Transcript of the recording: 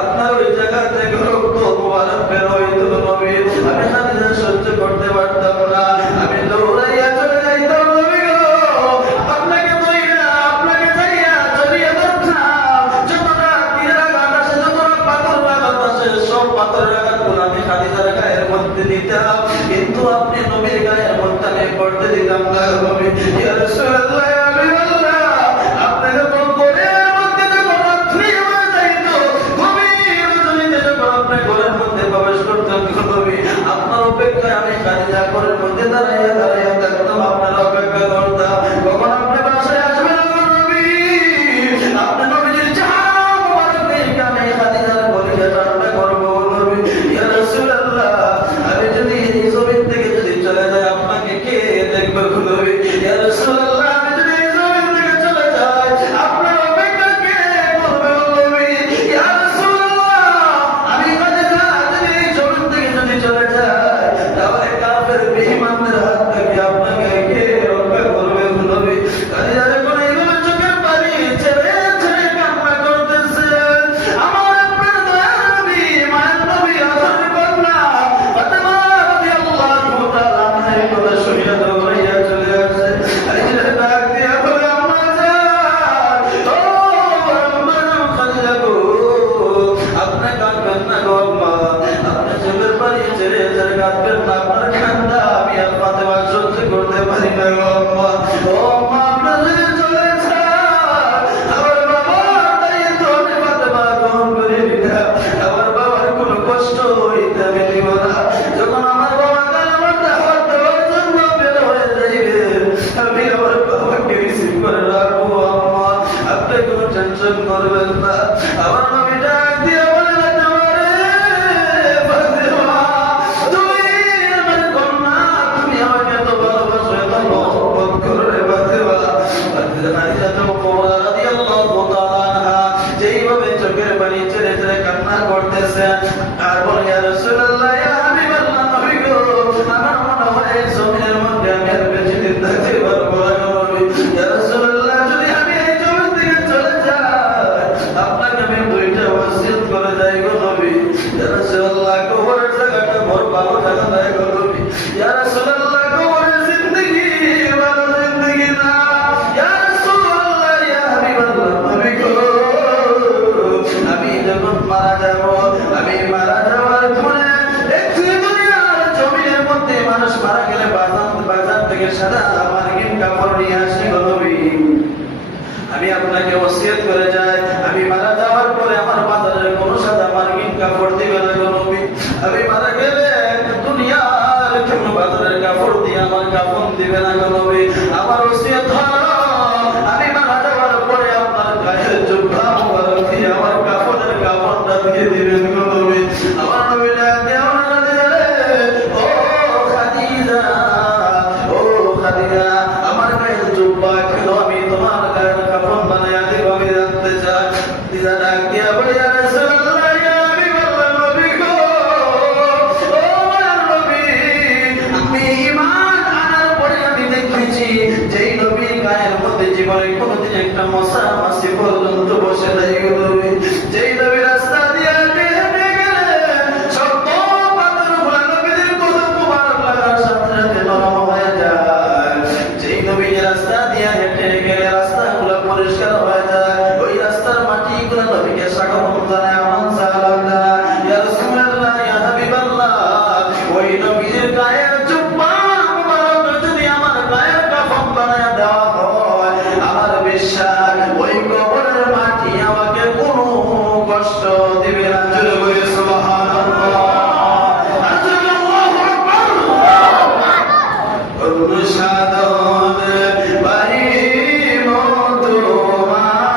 আপনার ওই জায়গা থেকে রক্ত মুবারক বের হইতো নবী। আমি খাদিজা সহ্য করতে পারতাম না, আমি দৌড়াইয়া চলে যাইতাম নবী গো। আপনাকে দইরা আপনাকে চাইয়া চলিয়ে ধরতাম। যতটা তীর আঘাত আসে, যতটা পাথর আঘাত আসে, সব পাথরের আঘাতগুলো আমি খাদিজার গায়ের মধ্যে দিতাম, কিন্তু আপনি নবীর গায়ের মধ্যে আমি পড়তে দিতাম না নবী। ইয়া রাসূলুল্লাহ, আমি আল্লাহ আপনি যখন ঘরের মধ্যে যখন রাত্রি হয়ে যাইত, গভীর রজনীতে যখন আপনি ঘরের মধ্যে প্রবেশ করতেন নবী, আপনার অপেক্ষায় আমি খাদিজা ঘরের মধ্যে দাঁড়াইয়া দাঁড়াইয়া থাকতাম, আপনার অপেক্ষা করতাম কখন আপনি বাসায় আসবেন নবী। আপনি নবীজির চেহারা মুবারক দেখে আমি খাদিজার কলিজা ঠান্ডা করবো নবী। ইয়া রাসূলুল্লাহ, আমি যদি এই জমিন থেকে যদি চলে যাই আপনাকে কে দেখবে নবী। ইয়া রাসূলুল্লাহ, আমি যদি এই জমিন থেকে চলে যাই আপনার অপেক্ষা কে করবে নবী। ইয়া রাসূলুল্লাহ, আমি খাদিজা যদি এই জমিন থেকে যদি চলে যাই, তাহলে কাফের বেঈমানদের হাত থেকে আপনাকে কে রক্ষা করবে নবী। খাদিজা যখন এইভাবে চোখের পানি ছেড়ে ছেড়ে কান্না করতেছে, আমার আপনার দয়ার নবী, মায়ের নবী, আদরের কন্যা ফাতেমা রাদিয়াল্লাহু তাআলা আনহা এই কথা শুনিয়া দৌড়াইয়া চলে আসে। খাদিজা ডাক দিয়া বলে, আম্মা জান, ও আম্মা জান খাদিজা গো, আপনি কাঁদবেন না গো আম্মা, আপনি চোখের পানি ছেড়ে ছেড়ে কাঁদবেন না, আপনার কান্না আমি আর ফাতেমা সহ্য করতে পারি না গো আম্মা। ও আম্মা, আপনার যদি চলে যায় আমার বাবার দায়িত্ব আমি ফাতেমা গ্রহণ করে নিলাম, আমার বাবার কোনো কষ্ট হইতে আমি দিব না। যখন আমার বাবা গালের মধ্যে হাত দেওয়ার জন্য বের হয়ে যাইবে, আমি আমার বাবাকে রিসিভ করে রাখবো আম্মা, আপনি কোনো টেনশন করবেন না। আমার নবী ডাক দিয়ে বলে, যেইভাবে চোখের পানি ছেড়ে ছেড়ে কান্না করতেছে আর বলে, ইয়া রাসূলুল্লাহ, ইয়া হাবিবাল্লাহ নবী গো, আমার মনে হয় জমিনের মধ্যে আমি আর বেশি দিন থাকতে পারবো না নবী। ইয়া রাসূলুল্লাহ, যদি আমি এই জমিন থেকে চলে যাই, আপনাকে আমি দুইটা ওসিয়ত করে যাই গো নবী। ইয়া রাসূলুল্লাহ, কবরের জায়গাটা বড় ভালো জায়গা নাই গো নবী। ইয়া রাসূলুল্লাহ, কবরের জিন্দেগি ভালো জিন্দেগি না। ইয়া রাসূলুল্লাহ, ইয়া হাবিবাল্লাহ নবী গো, আমি যখন মারা যাব, আমি মারা যাওয়ার পরে একটু দুনিয়ার জমিনের মধ্যে মানুষ মারা গেলে বাজার থেকে সাদা মার্কিন কাপড় নিয়ে আসি গো নবী। আমি আপনাকে ওসিয়ত করে যাই, আমি মারা যাওয়ার পরে আমার বাজারের কোনো সাদা মার্কিন কাপড় দিবে না গো নবী। আমি মারা গেলে দুনিয়ার কোনো বাজারের কাপড় দিয়ে আমার কাফন দিবে না গো নবী। আমার ওসিয়ত হলো, আমি মারা যাওয়ার পরে আপনার গায়ের জুব্বা মুবারক দিয়ে আমার কাফনের কাপড়টা দিয়ে দিবেন গো নবী। আমার নবী ডাক দিয়ে বলে, ও খাদিজা, ও খাদিজা, আমার গায়ের জুব্বা কেন আমি তোমার গায়ের কাফন বানাইয়া দিব আমি জানতে চাই। খাদিজা ডাক দিয়া বলে, ইয়া রাসূলুল্লাহ, ইয়া হাবিবাল্লাহ নবী গো, ও আমার নবী, আমি ঈমান আনার পরে আমি দেখেছি যেই নবীর গায়ের মধ্যে জীবনে কোনোদিন একটা মশা মাছি পর্যন্ত বসে নাই গো নবী। যেই নবী রাস্তা দিয়ে হেঁটে হেঁটে গেলেন, শক্ত পাথরগুলো নবীদের কদম মুবারক লাগার সাথে সাথে নরম হয়ে যায়। যেই নবী রাস্তা দিয়ে হেঁটে গেলে রাস্তাগুলো পরিষ্কার হয়ে যায়, ওই রাস্তার মাটিগুলো নবীকে স্বাগত জানায়, আমান সালাম জানায়। ইয়া রাসূলুল্লাহ, ইয়া হাবিবাল্লাহ, ওই নবীর গায়ের জুব্বা মুবারক যদি আমার গায়ের কাফন বানায় দেওয়া হয়, আমার বিশ্বাস ওই কবরের মাটি আমাকে কোনো কষ্ট দিবে না। জোরে বলি সুবহানাল্লাহ, আল্লাহু আকবার। অনুসাদন বাড়ি মধুমায়